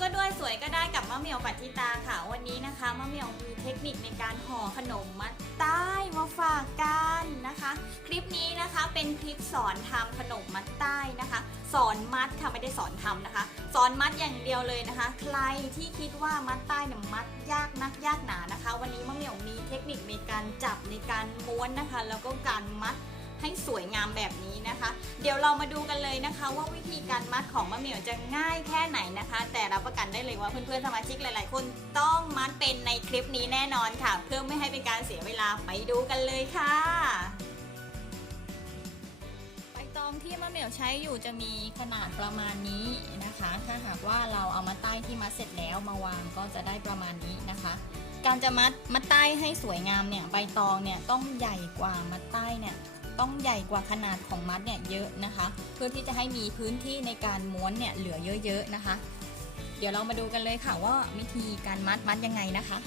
ก็ด้วยสวยก็ได้กับมะเหมี่ยวปัทติตาค่ะ วันนี้นะคะมะเหมี่ยวมีเทคนิคในการห่อขนมมัดใต้มาฝากกันนะคะ คลิปนี้นะคะเป็นคลิปสอนทำขนมมัดใต้นะคะ สอนมัดค่ะไม่ได้สอนทำนะคะ สอนมัดอย่างเดียวเลยนะคะ ใครที่คิดว่ามัดใต้เนี่ยมัดยากนักยากหนานะคะ วันนี้มะเหมี่ยวมีเทคนิคในการจับในการม้วนนะคะ แล้วก็การมัด ให้สวยงามแบบนี้นะคะ เดี๋ยวเรามาดูกันเลยนะคะ ว่าวิธีการมัดของมะเหมี่ยวจะง่ายแค่ไหนนะคะ แต่รับประกันได้เลยว่าเพื่อนๆสมาชิกหลายๆ คนต้องมัดเป็นในคลิปนี้แน่นอนค่ะ เพื่อไม่ให้เป็นการเสียเวลาไปดูกันเลยค่ะใบตองที่มะเหมี่ยวใช้อยู่จะมีขนาดประมาณนี้นะคะ ถ้าหากว่าเราเอามาใต้ที่มัดเสร็จแล้วมาวางก็จะได้ประมาณนี้นะคะการจะมัดมัดใต้ให้สวยงามเนี่ยใบตองเนี่ยต้องใหญ่กว่ามัดใต้เนี่ย ต้องใหญ่กว่าขนาดของมัดเนี่ยเยอะนะคะ เพื่อที่จะให้มีพื้นที่ในการม้วนเนี่ยเหลือเยอะๆนะคะ เดี๋ยวเรามาดูกันเลยค่ะว่าวิธีการมัดมัดยังไงนะคะ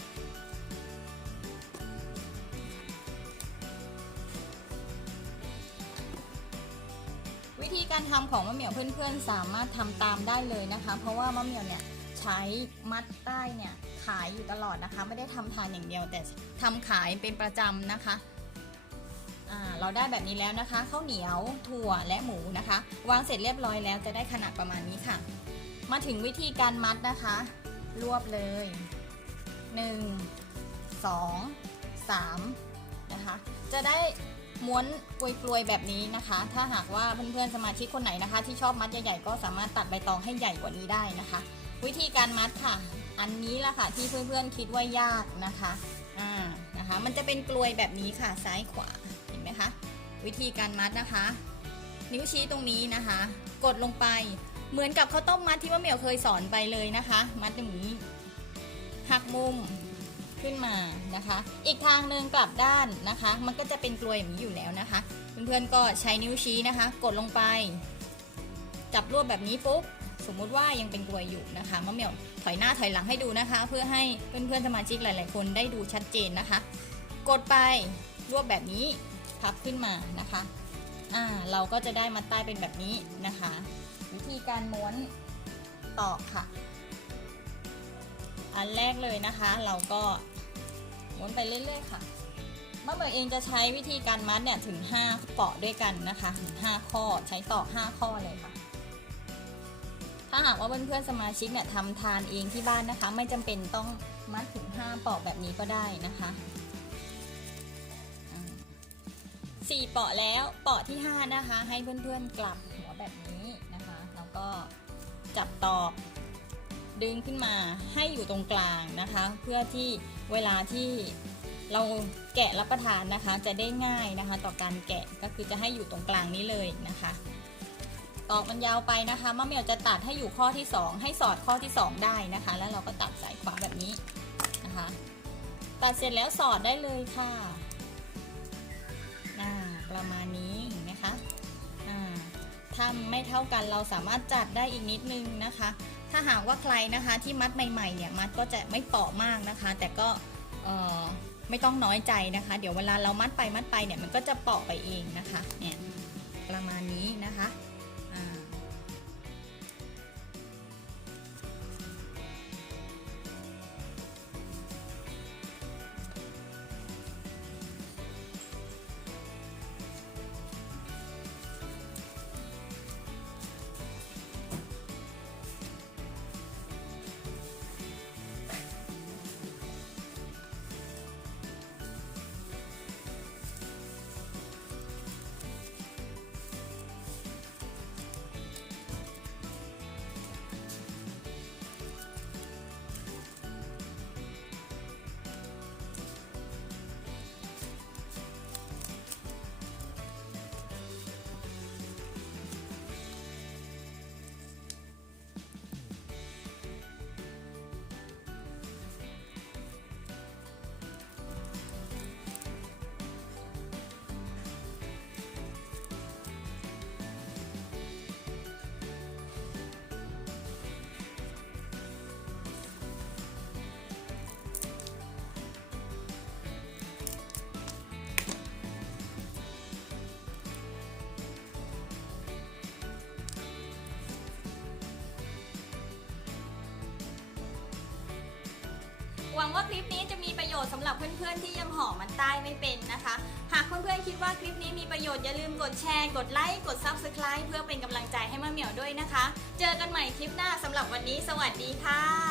วิธีการทำของมะเหมี่ยวเพื่อนๆ สามารถทำตามได้เลยนะคะ เพราะว่ามะเหมี่ยวเนี่ยใช้มัดใต้เนี่ยขายอยู่ตลอดนะคะ ไม่ได้ทำทานอย่างเดียวแต่ทำขายเป็นประจำนะคะ เราได้แบบนี้แล้วนะคะข้าวเหนียวถั่วและหมูนะคะ วางเสร็จเรียบร้อยแล้วจะได้ขนาดประมาณนี้ค่ะ มาถึงวิธีการมัดนะคะ รวบเลย 1 2 3 นะคะ จะได้ม้วนกลวยๆแบบนี้นะคะ ถ้าหากว่าเพื่อนๆสมาชิกคนไหนนะคะ ที่ชอบมัดใหญ่ๆก็สามารถตัดใบตองให้ใหญ่กว่านี้ได้นะคะ วิธีการมัดค่ะ อันนี้ละค่ะที่เพื่อนๆคิดว่ายากนะคะอ่านะคะ มันจะเป็นกลวยแบบนี้ค่ะซ้ายขวา ไหมคะ วิธีการมัดนะคะ นิ้วชี้ตรงนี้นะคะ กดลงไปเหมือนกับข้าวต้มมัดที่ว่าเหมียวเคยสอนไปเลยนะคะ มัดอย่างนี้หักมุมขึ้นมานะคะ อีกทางหนึ่งกลับด้านนะคะ มันก็จะเป็นกลวยอย่างนี้อยู่แล้วนะคะ เพื่อนๆก็ใช้นิ้วชี้นะคะ กดลงไป จับรวบแบบนี้ปุ๊บสมมุติว่ายังเป็นกลวยอยู่นะคะมะเหมี่ยวถอยหน้าถอยหลังให้ดูนะคะ เพื่อให้เพื่อนๆสมาชิกหลาย ๆ คนได้ดูชัดเจนนะคะ กดไปรวบแบบนี้ พับขึ้นมานะคะอ่าเราก็จะได้มาใต้เป็นแบบนี้นะคะ วิธีการม้วนตอกค่ะ อันแรกเลยนะคะ เราก็ม้วนไปเรื่อยๆค่ะมะเหมยเองจะใช้วิธีการมัดเนี่ยถึง 5 เปาะด้วยกันนะคะถึง5ข้อใช้ตอก5ข้อเลยค่ะ ถ้าหากว่าเพื่อนๆสมาชิกเนี่ยทำทานเองที่บ้านนะคะ ไม่จำเป็นต้องมัดถึง 5 เปาะแบบนี้ก็ได้นะคะ 4 เปาะแล้วเปาะที่ 5 นะคะ ให้เพื่อนๆกลับหัวแบบนี้นะคะ แล้วก็จับตอกดึงขึ้นมาให้อยู่ตรงกลางนะคะ เพื่อที่เวลาที่เราแกะรับประทานนะคะ จะได้ง่ายนะคะ ต่อการแกะก็คือจะให้อยู่ตรงกลางนี้เลยนะคะ ตอกมันยาวไปนะคะมะเมียวจะตัดให้อยู่ข้อที่ 2 ให้สอดข้อที่ 2 ได้นะคะ แล้วเราก็ตัดสายขวาแบบนี้นะคะ ตัดเสร็จแล้วสอดได้เลยค่ะ ประมาณนี้เห็นไหมคะถ้าไม่เท่ากันเราสามารถจัดได้อีกนิดนึงนะคะ ถ้าหากว่าใครนะคะที่มัดใหม่ๆเนี่ยมัดก็จะไม่เปาะมากนะคะ แต่ก็ไม่ต้องน้อยใจนะคะ เดี๋ยวเวลาเรามัดไปมัดไปเนี่ยมันก็จะเปาะไปเองนะคะเนี่ยประมาณนี้นะคะ วังว่าคลิปนี้จะมีประโยชน์สำหรับเพื่อนๆที่ยังห่อมันใต้ไม่เป็นนะคะ หากเพื่อนๆคิดว่าคลิปนี้มีประโยชน์อย่าลืมกดแชร์ กดไลค์ กด Subscribe เพื่อเป็นกำลังใจให้มะเหมียวด้วยนะคะ เจอกันใหม่คลิปหน้าสำหรับวันนี้ สวัสดีค่ะ